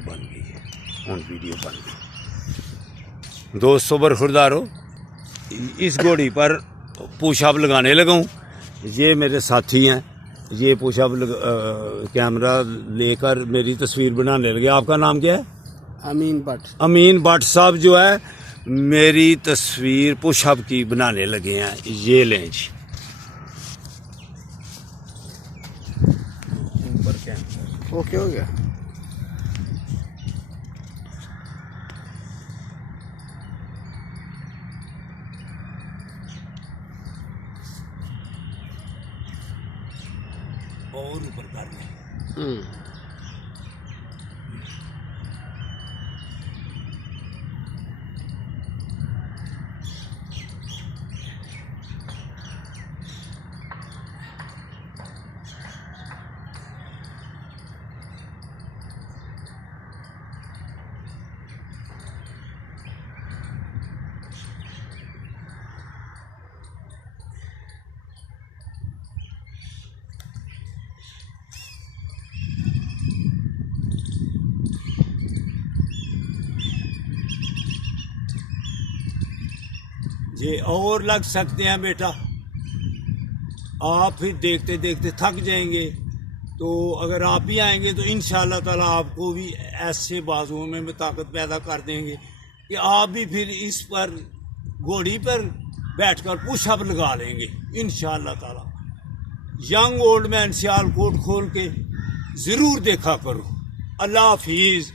बन गई है उन वीडियो बन गई। दोस्तों बरखुरदारो, इस घोड़ी पर पुशअप लगाने लगा हूँ। ये मेरे साथी हैं, ये पुशअप कैमरा लेकर मेरी तस्वीर बनाने लगे। आपका नाम क्या है? अमीन भट्ट। अमीन भट्ट साहब जो है मेरी तस्वीर पुशअप की बनाने लगे हैं। ये लें जी, ऊपर कैमरा ओके हो गया। और ऊपर कर लें। ये और लग सकते हैं बेटा, आप फिर देखते देखते थक जाएंगे। तो अगर आप भी आएंगे तो इंशाअल्लाह ताला आपको भी ऐसे बाजुओं में ताकत पैदा कर देंगे कि आप भी फिर इस पर घोड़ी पर बैठकर पुशअप लगा लेंगे इंशाअल्लाह ताला। यंग ओल्ड मैन सियालकोट खोल के ज़रूर देखा करो। अल्लाह हाफिज़।